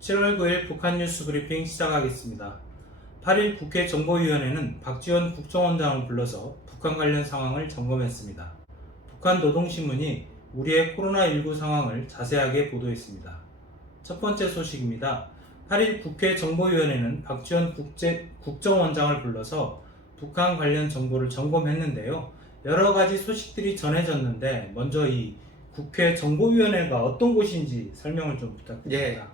7월 9일 북한 뉴스 브리핑 시작하겠습니다. 8일 국회 정보위원회는 박지원 국정원장을 불러서 북한 관련 상황을 점검했습니다. 북한 노동신문이 우리의 코로나19 상황을 자세하게 보도했습니다. 첫 번째 소식입니다. 8일 국회 정보위원회는 박지원 국정원장을 불러서 북한 관련 정보를 점검했는데요. 여러 가지 소식들이 전해졌는데 먼저 이 국회 정보위원회가 어떤 곳인지 설명을 좀 부탁드립니다.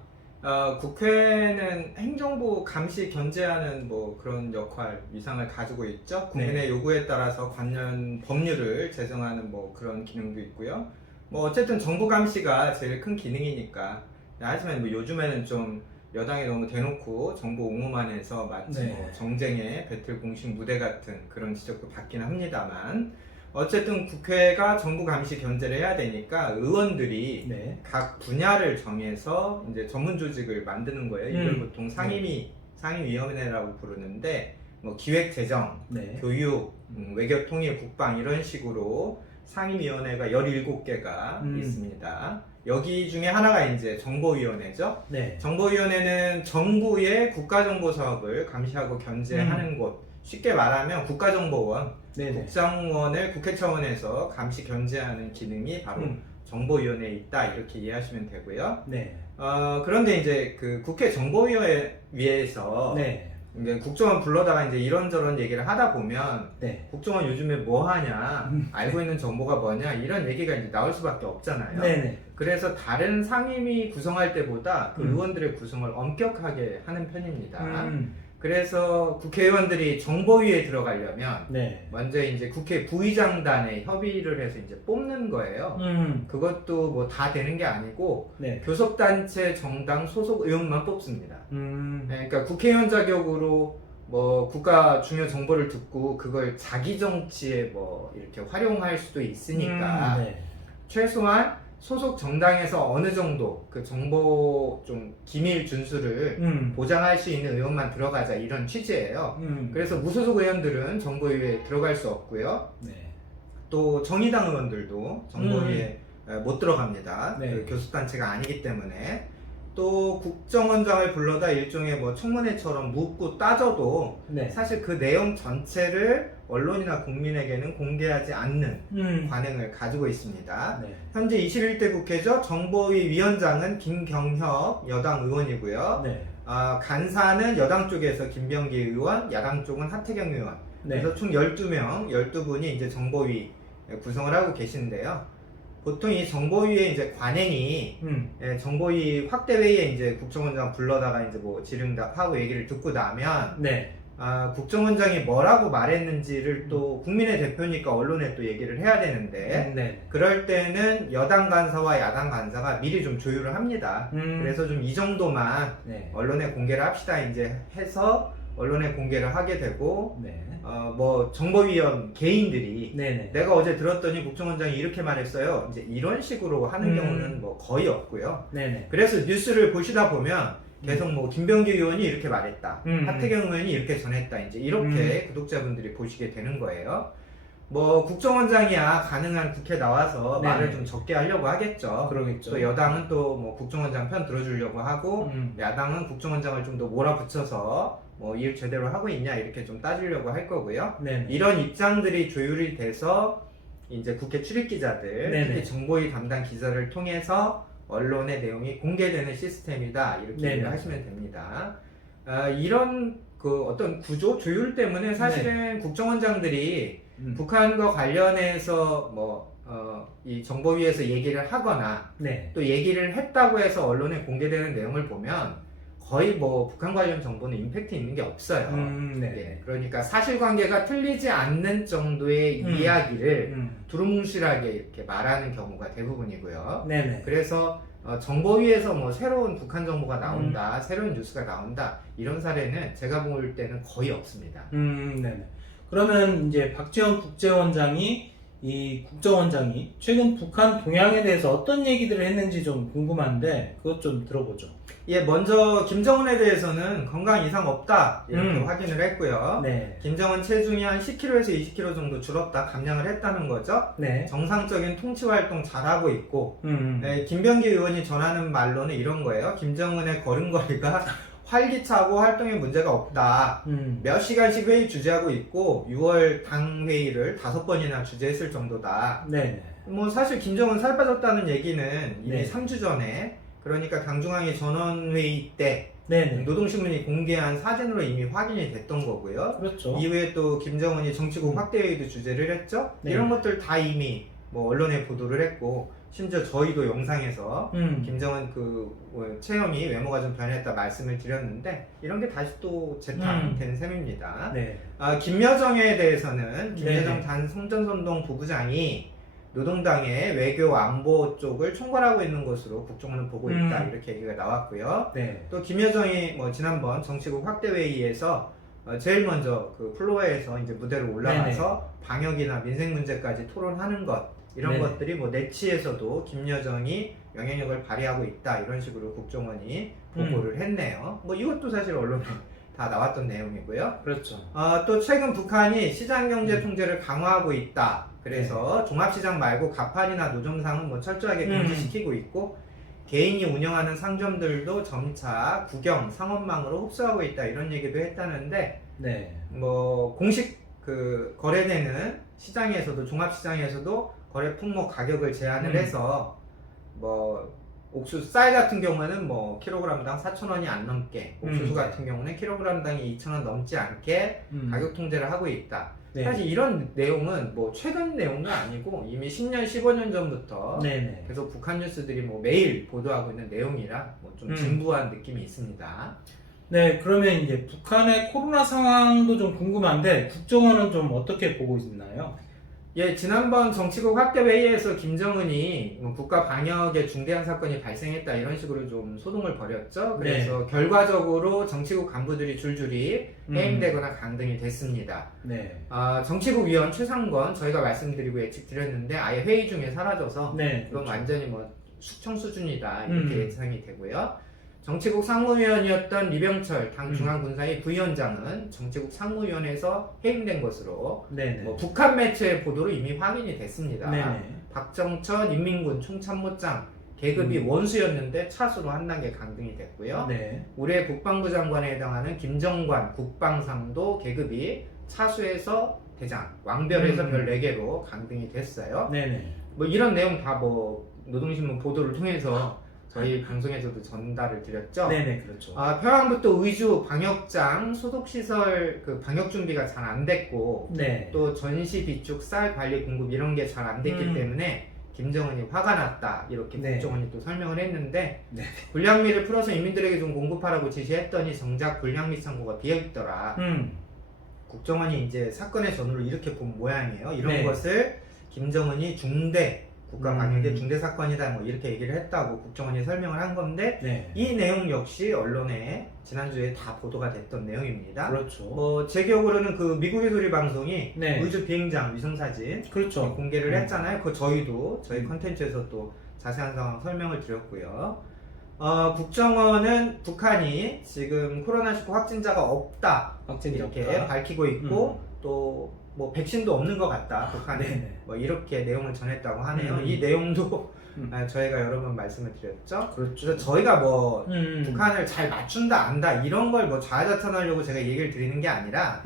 국회는 행정부 감시 견제하는 그런 역할, 위상을 가지고 있죠. 국민의 요구에 따라서 관련 법률을 제정하는 그런 기능도 있고요. 어쨌든 정부 감시가 제일 큰 기능이니까. 하지만 요즘에는 좀 여당이 너무 대놓고 정보 옹호만 해서 마치 정쟁의 배틀 공식 무대 같은 그런 지적도 받긴 합니다만, 어쨌든 국회가 정부 감시 견제를 해야 되니까 의원들이 각 분야를 정해서 이제 전문 조직을 만드는 거예요. 이걸 보통 상임위원회라고 부르는데, 기획재정, 교육, 외교통일, 국방 이런 식으로 상임위원회가 17개가 있습니다. 여기 중에 하나가 이제 정보위원회죠. 정보위원회는 정부의 국가정보 사업을 감시하고 견제하는 곳. 쉽게 말하면 국가정보원, 국정원을 국회 차원에서 감시 견제하는 기능이 바로 정보위원회에 있다, 이렇게 이해하시면 되고요. 그런데 이제 그 국회 정보위에서 국정원 불러다가 이제 이런저런 얘기를 하다 보면 국정원 요즘에 뭐 하냐, 알고 있는 정보가 뭐냐, 이런 얘기가 이제 나올 수밖에 없잖아요. 그래서 다른 상임위 구성할 때보다 그 의원들의 구성을 엄격하게 하는 편입니다. 그래서 국회의원들이 정보위에 들어가려면 먼저 이제 국회 부의장단에 협의를 해서 이제 뽑는 거예요. 그것도 다 되는 게 아니고 교섭단체 정당 소속 의원만 뽑습니다. 그러니까 국회의원 자격으로 국가 중요 정보를 듣고 그걸 자기 정치에 이렇게 활용할 수도 있으니까 최소한 소속 정당에서 어느 정도 그 정보 좀 기밀 준수를 보장할 수 있는 의원만 들어가자, 이런 취지예요. 그래서 무소속 의원들은 정보위에 들어갈 수 없고요. 또 정의당 의원들도 정보위에 못 들어갑니다. 그 교섭단체가 아니기 때문에. 또 국정원장을 불러다 일종의 청문회처럼 묻고 따져도 사실 그 내용 전체를 언론이나 국민에게는 공개하지 않는 관행을 가지고 있습니다. 현재 21대 국회죠. 정보위 위원장은 김경협 여당 의원이고요. 간사는 여당 쪽에서 김병기 의원, 야당 쪽은 하태경 의원. 그래서 총 12명, 12분이 이제 정보위 구성을 하고 계시는데요. 보통 이 정보위의 이제 관행이 정보위 확대회의에 이제 국정원장 불러다가 이제 질의응답하고 얘기를 듣고 나면 국정원장이 뭐라고 말했는지를 또 국민의 대표니까 언론에 또 얘기를 해야 되는데 그럴 때는 여당 간사와 야당 간사가 미리 좀 조율을 합니다. 그래서 좀 이 정도만 언론에 공개를 합시다 이제 해서 언론에 공개를 하게 되고 정보위원 개인들이 내가 어제 들었더니 국정원장이 이렇게 말했어요, 이제 이런 식으로 하는 경우는 거의 없고요. 그래서 뉴스를 보시다 보면 계속 김병기 의원이 이렇게 말했다, 하태경 의원이 이렇게 전했다, 이제 이렇게 구독자분들이 보시게 되는 거예요. 국정원장이야 가능한 국회 나와서 말을 좀 적게 하려고 하겠죠. 또 여당은 또 국정원장 편 들어주려고 하고 야당은 국정원장을 좀 더 몰아붙여서 일 제대로 하고 있냐 이렇게 좀 따지려고 할 거고요. 이런 입장들이 조율이 돼서 이제 국회 출입기자들, 특히 정보위 담당 기자를 통해서 언론의 내용이 공개되는 시스템이다, 이렇게 이해를 하시면 됩니다. 이런 어떤 구조, 조율 때문에 사실은 국정원장들이 북한과 관련해서 이 정보위에서 얘기를 하거나 또 얘기를 했다고 해서 언론에 공개되는 내용을 보면 거의 북한 관련 정보는 임팩트 있는 게 없어요. 그러니까 사실관계가 틀리지 않는 정도의 이야기를 두루뭉실하게 이렇게 말하는 경우가 대부분이고요. 그래서 정보위에서 새로운 북한 정보가 나온다, 새로운 뉴스가 나온다, 이런 사례는 제가 볼 때는 거의 없습니다. 그러면 이제 박지원 국정원장이 이 국정원장이 최근 북한 동향에 대해서 어떤 얘기들을 했는지 좀 궁금한데 그것 좀 들어보죠. 예, 먼저 김정은에 대해서는 건강 이상 없다 이렇게 확인을 했고요. 네. 김정은 체중이 한 10kg에서 20kg 정도 줄었다, 감량을 했다는 거죠. 네. 정상적인 통치 활동 잘하고 있고, 네, 김병기 의원이 전하는 말로는 이런 거예요. 김정은의 걸음걸이가 활기차고 활동에 문제가 없다. 몇 시간씩 회의 주재하고 있고 6월 당 회의를 5번이나 주재했을 정도다. 네. 뭐 사실 김정은 살 빠졌다는 얘기는 이미 네. 3주 전에, 그러니까 강중앙위 전원회의 때 네네. 노동신문이 공개한 사진으로 이미 확인이 됐던 거고요. 그렇죠. 이후에 또 김정은이 정치국 확대회의도 주재를 했죠. 네. 이런 것들 다 이미 뭐 언론에 보도를 했고, 심지어 저희도 영상에서 김정은 체험이 외모가 좀 변했다 말씀을 드렸는데, 이런 게 다시 또 재탕된 셈입니다. 네. 김여정에 대해서는 김여정 네. 단 성전선동 부부장이 노동당의 외교 안보 쪽을 총괄하고 있는 것으로 국정원은 보고 있다, 이렇게 얘기가 나왔고요. 네. 또 김여정이 뭐 지난번 정치국 확대회의에서 제일 먼저 그 플로어에서 이제 무대로 올라가서 방역이나 민생 문제까지 토론하는 것, 이런 네네. 것들이 뭐 내치에서도 김여정이 영향력을 발휘하고 있다, 이런 식으로 국정원이 보고를 했네요. 뭐 이것도 사실 언론에 다 나왔던 내용이고요. 그렇죠. 또 최근 북한이 시장경제 통제를 강화하고 있다. 그래서 종합시장 말고 가판이나 노점상은 뭐 철저하게 금지시키고 있고, 개인이 운영하는 상점들도 점차 국영, 상업망으로 흡수하고 있다, 이런 얘기도 했다는데, 네. 뭐 공식 그 거래되는 시장에서도, 종합시장에서도 거래 품목 가격을 제한을 해서 뭐 옥수수 쌀 같은 경우에는 뭐 킬로그램당 4,000원이 안 넘게, 옥수수 같은 경우는 킬로그램당이 2,000원 넘지 않게 가격 통제를 하고 있다. 네. 사실 이런 내용은 뭐 최근 내용도 아니고 이미 10년, 15년 전부터 네네. 계속 북한 뉴스들이 뭐 매일 보도하고 있는 내용이라 뭐 좀 진부한 느낌이 있습니다. 네, 그러면 이제 북한의 코로나 상황도 좀 궁금한데 국정원은 좀 어떻게 보고 있나요? 예, 지난번 정치국 확대회의에서 김정은이 뭐 국가 방역에 중대한 사건이 발생했다, 이런 식으로 좀 소동을 벌였죠. 그래서 결과적으로 정치국 간부들이 줄줄이 해임되거나 강등이 됐습니다. 네. 정치국 위원 최상권 저희가 말씀드리고 예측드렸는데 아예 회의 중에 사라져서 네. 이건 완전히 뭐 숙청 수준이다, 이렇게 예상이 되고요. 정치국 상무위원이었던 리병철 당 중앙군사위 부위원장은 정치국 상무위원회에서 해임된 것으로 네네. 뭐 북한 매체의 보도로 이미 확인이 됐습니다. 네네. 박정천 인민군 총참모장 계급이 원수였는데 차수로 한 단계 강등이 됐고요. 네. 올해 국방부 장관에 해당하는 김정관 국방상도 계급이 차수에서 대장, 왕별에서 별 4개로 강등이 됐어요. 네네. 뭐 이런 내용 다 뭐 노동신문 보도를 통해서 저희 방송에서도 전달을 드렸죠. 네네, 그렇죠. 평양부터 의주 방역장 소독시설 그 방역 준비가 잘 안 됐고, 네. 또 전시 비축 쌀 관리 공급 이런 게 잘 안 됐기 때문에 김정은이 화가 났다, 이렇게 네. 국정원이 또 설명을 했는데, 네. 불량미를 풀어서 인민들에게 좀 공급하라고 지시했더니 정작 불량미 창고가 비어있더라. 국정원이 이제 사건의 전후를 이렇게 본 모양이에요. 이런 네. 것을 김정은이 중대 국가 방역의 중대 사건이다, 뭐 이렇게 얘기를 했다고 국정원이 설명을 한 건데, 네. 이 내용 역시 언론에 지난주에 다 보도가 됐던 내용입니다. 그렇죠. 뭐 제 기억으로는 그 미국의 소리 방송이 네. 의주 비행장 위성사진 그렇죠. 공개를 했잖아요. 그 저희도 저희 컨텐츠에서 또 자세한 상황 설명을 드렸고요. 국정원은 북한이 지금 코로나19 확진자가 없다, 확진이 이렇게 없다. 밝히고 있고, 또 뭐 백신도 없는 것 같다, 북한에. 네네. 뭐 이렇게 내용을 전했다고 하네요. 이 내용도 저희가 여러 번 말씀을 드렸죠. 그렇죠. 그래서 저희가 뭐 북한을 잘 맞춘다, 안다, 이런 걸 뭐 자아자찬하려고 제가 얘기를 드리는 게 아니라,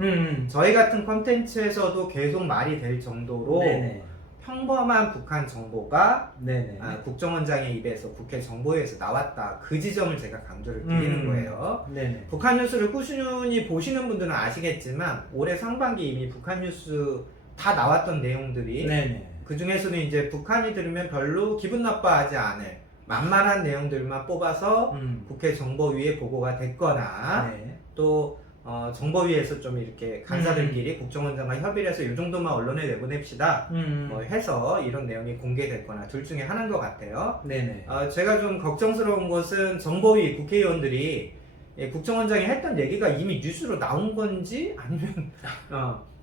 저희 같은 컨텐츠에서도 계속 말이 될 정도로 네네. 평범한 북한 정보가 네네. 국정원장의 입에서 국회 정보위에서 나왔다, 그 지점을 제가 강조를 드리는 거예요. 네네. 북한 뉴스를 꾸준히 보시는 분들은 아시겠지만 올해 상반기 이미 북한 뉴스 다 나왔던 내용들이, 네네. 그 중에서는 이제 북한이 들으면 별로 기분 나빠하지 않을 만만한 내용들만 뽑아서 국회 정보위에 보고가 됐거나, 네. 또 정보위에서 좀 이렇게 간사들끼리 국정원장과 협의를 해서 이 정도만 언론에 내보냅시다 뭐 해서 이런 내용이 공개됐거나 둘 중에 하나인 것 같아요. 네네. 제가 좀 걱정스러운 것은 정보위 국회의원들이 국정원장이 했던 얘기가 이미 뉴스로 나온 건지, 아니면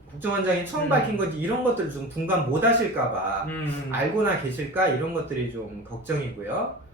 국정원장이 처음 밝힌 건지 이런 것들을 좀 분간 못 하실까봐 알고나 계실까 이런 것들이 좀 걱정이고요.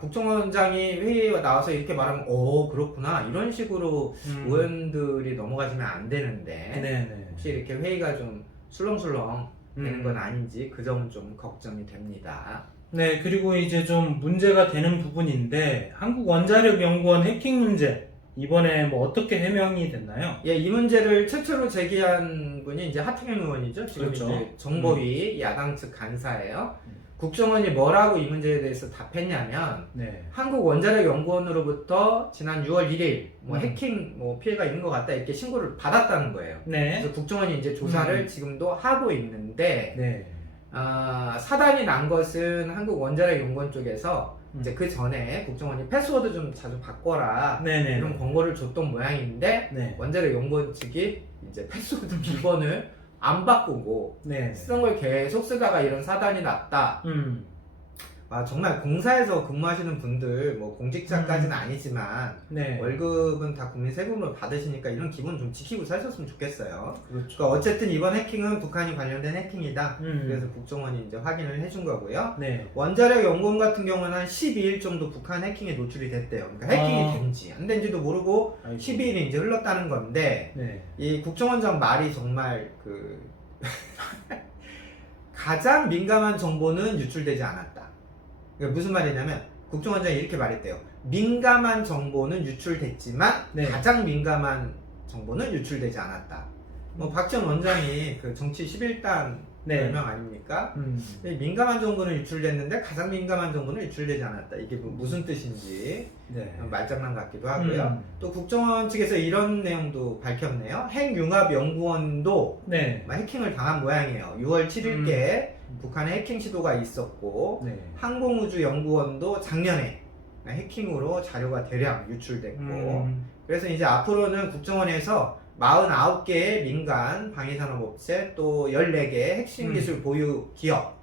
국정원장이 회의에 나와서 이렇게 말하면 그렇구나 이런 식으로 의원들이 넘어가시면 안 되는데 네네. 혹시 이렇게 회의가 좀 술렁술렁 되는 건 아닌지 그 점은 좀 걱정이 됩니다. 네, 그리고 이제 좀 문제가 되는 부분인데 한국원자력연구원 해킹 문제 이번에 뭐 어떻게 해명이 됐나요? 예, 이 문제를 최초로 제기한 분이 이제 하태경 의원이죠. 지금 그렇죠. 이제 정보위 야당 측 간사예요. 국정원이 뭐라고 이 문제에 대해서 답했냐면 네. 한국원자력연구원으로부터 지난 6월 1일 뭐 해킹 뭐 피해가 있는 것 같다 이렇게 신고를 받았다는 거예요. 네. 그래서 국정원이 이제 조사를 지금도 하고 있는데 네. 사단이 난 것은 한국원자력연구원 쪽에서 이제 그 전에 국정원이 패스워드 좀 자주 바꿔라 네네. 이런 권고를 줬던 모양인데 네. 원자력연구원 측이 이제 패스워드 비번을 안 바꾸고 네. 쓰던 걸 계속 쓰다가 이런 사단이 났다. 정말 공사에서 근무하시는 분들 뭐 공직자까지는 아니지만 네. 월급은 다 국민 세금으로 받으시니까 이런 기본 좀 지키고 사셨으면 좋겠어요. 그렇죠. 그러니까 어쨌든 이번 해킹은 북한이 관련된 해킹이다. 음. 그래서 국정원이 이제 확인을 해준 거고요. 네. 원자력연구원 같은 경우는 한 12일 정도 북한 해킹에 노출이 됐대요. 그러니까 해킹이 된지 안 된지도 모르고 아이고. 12일이 이제 흘렀다는 건데 네. 이 국정원장 말이 정말 가장 민감한 정보는 유출되지 않았다. 그러니까 무슨 말이냐면 국정원장이 이렇게 말했대요. 민감한 정보는 유출됐지만 네. 가장 민감한 정보는 유출되지 않았다. 뭐 박지원 원장이 그 정치 11단 네. 별명 아닙니까? 민감한 정보는 유출됐는데 가장 민감한 정보는 유출되지 않았다. 이게 뭐 무슨 뜻인지 네. 말장난 같기도 하고요. 또 국정원 측에서 이런 내용도 밝혔네요. 핵융합연구원도 네. 해킹을 당한 모양이에요. 6월 7일께 북한의 해킹 시도가 있었고 네. 항공우주연구원도 작년에 해킹으로 자료가 대량 유출됐고 그래서 이제 앞으로는 국정원에서 49개의 민간 방위산업업체 또 14개의 핵심 기술 보유 기업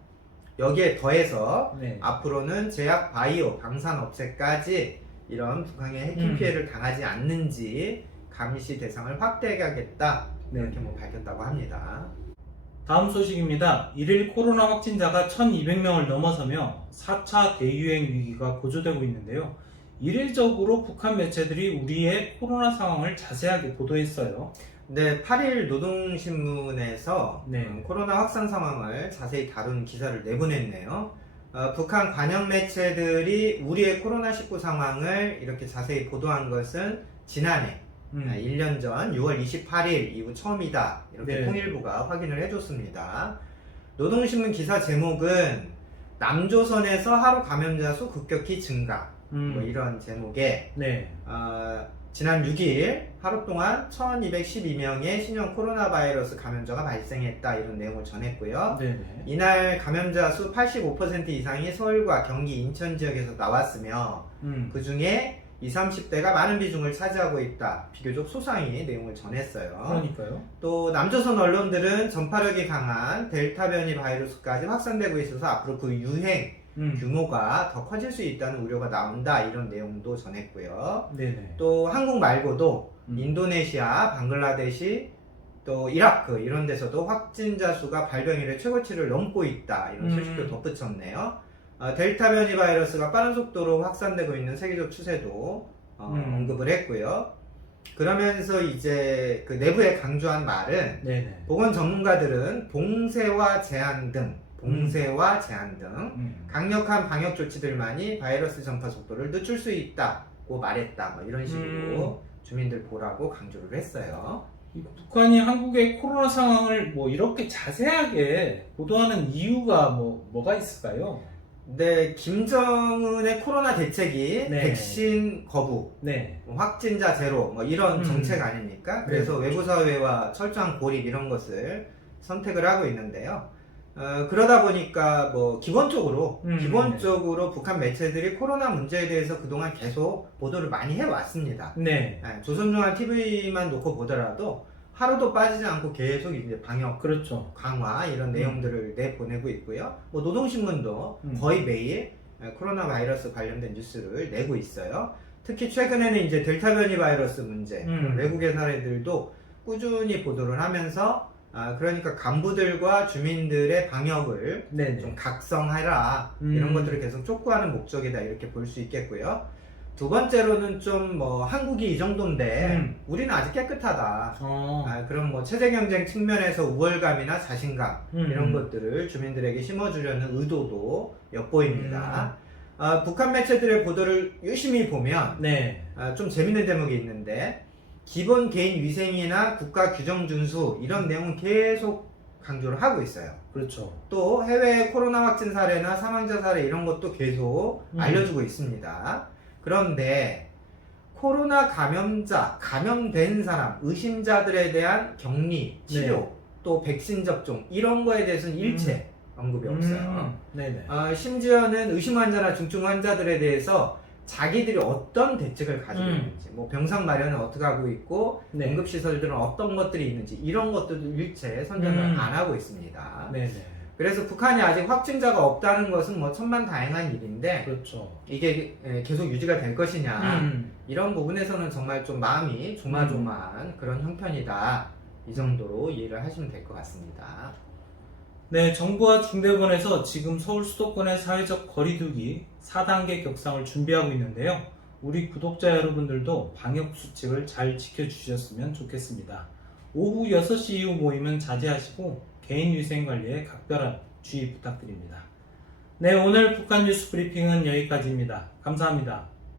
여기에 더해서 네. 앞으로는 제약 바이오 방산업체까지 이런 북한의 해킹 피해를 당하지 않는지 감시 대상을 확대하겠다 이렇게 뭐 밝혔다고 합니다. 다음 소식입니다. 1일 코로나 확진자가 1200명을 넘어서며 4차 대유행 위기가 고조되고 있는데요. 일일적으로 북한 매체들이 우리의 코로나 상황을 자세하게 보도했어요. 네, 8일 노동신문에서 네. 코로나 확산 상황을 자세히 다룬 기사를 내보냈네요. 북한 관영 매체들이 우리의 코로나19 상황을 이렇게 자세히 보도한 것은 지난해 1년 전 6월 28일 이후 처음이다. 이렇게 네. 통일부가 확인을 해줬습니다. 노동신문 기사 제목은 남조선에서 하루 감염자 수 급격히 증가. 뭐 이런 제목에 네. 지난 6일 하루 동안 1212명의 신형 코로나 바이러스 감염자가 발생했다 이런 내용을 전했고요. 네네. 이날 감염자 수 85% 이상이 서울과 경기, 인천 지역에서 나왔으며 그 중에 20, 30대가 많은 비중을 차지하고 있다. 비교적 소상히 내용을 전했어요. 그러니까요. 또 남조선 언론들은 전파력이 강한 델타 변이 바이러스까지 확산되고 있어서 앞으로 그 유행 규모가 더 커질 수 있다는 우려가 나온다 이런 내용도 전했고요. 네네. 또 한국 말고도 인도네시아, 방글라데시, 또 이라크 이런 데서도 확진자 수가 발병일의 최고치를 넘고 있다 이런 소식도 덧붙였네요. 델타 변이 바이러스가 빠른 속도로 확산되고 있는 세계적 추세도 언급을 했고요. 그러면서 이제 그 내부에 강조한 말은 네네. 보건 전문가들은 봉쇄와 제한 등 강력한 방역 조치들만이 바이러스 전파 속도를 늦출 수 있다고 말했다. 뭐 이런 식으로 주민들 보라고 강조를 했어요. 북한이 한국의 코로나 상황을 뭐 이렇게 자세하게 보도하는 이유가 뭐가 있을까요? 네, 김정은의 코로나 대책이 네. 백신 거부, 네. 확진자 제로 뭐 이런 정책 아닙니까? 그래서 외부 사회와 철저한 고립 이런 것을 선택을 하고 있는데요. 그러다 보니까 뭐 기본적으로 북한 매체들이 코로나 문제에 대해서 그동안 계속 보도를 많이 해왔습니다. 네. 조선중앙 TV만 놓고 보더라도 하루도 빠지지 않고 계속 이제 방역 그렇죠. 강화 이런 내용들을 내보내고 있고요. 뭐 노동신문도 거의 매일 코로나 바이러스 관련된 뉴스를 내고 있어요. 특히 최근에는 이제 델타 변이 바이러스 문제, 외국의 사례들도 꾸준히 보도를 하면서 그러니까 간부들과 주민들의 방역을 네네. 좀 각성하라 이런 것들을 계속 촉구하는 목적이다 이렇게 볼 수 있겠고요. 두 번째로는 좀 뭐 한국이 이 정도인데 우리는 아직 깨끗하다. 그럼 뭐 체제 경쟁 측면에서 우월감이나 자신감 이런 것들을 주민들에게 심어주려는 의도도 엿보입니다. 북한 매체들의 보도를 유심히 보면 네. 좀 재밌는 대목이 있는데 기본 개인 위생이나 국가 규정 준수 이런 내용은 계속 강조를 하고 있어요. 그렇죠. 또 해외 코로나 확진 사례나 사망자 사례 이런 것도 계속 알려주고 있습니다. 그런데 코로나 감염된 사람, 의심자들에 대한 격리, 치료, 또 백신 접종 이런 거에 대해서는 일체 언급이 없어요. 네네. 심지어는 의심 환자나 중증 환자들에 대해서 자기들이 어떤 대책을 가지고 있는지, 뭐 병상 마련은 어떻게 하고 있고, 네. 응급시설들은 어떤 것들이 있는지 이런 것들도 일체 선전을 안 하고 있습니다. 네네. 그래서 북한이 아직 확진자가 없다는 것은 뭐 천만다행한 일인데 그렇죠. 이게 계속 유지가 될 것이냐 이런 부분에서는 정말 좀 마음이 조마조마한 그런 형편이다 이 정도로 이해를 하시면 될 것 같습니다. 네, 정부와 중대본에서 지금 서울 수도권의 사회적 거리두기 4단계 격상을 준비하고 있는데요. 우리 구독자 여러분들도 방역 수칙을 잘 지켜주셨으면 좋겠습니다. 오후 6시 이후 모임은 자제하시고 개인 위생 관리에 각별한 주의 부탁드립니다. 네, 오늘 북한 뉴스 브리핑은 여기까지입니다. 감사합니다.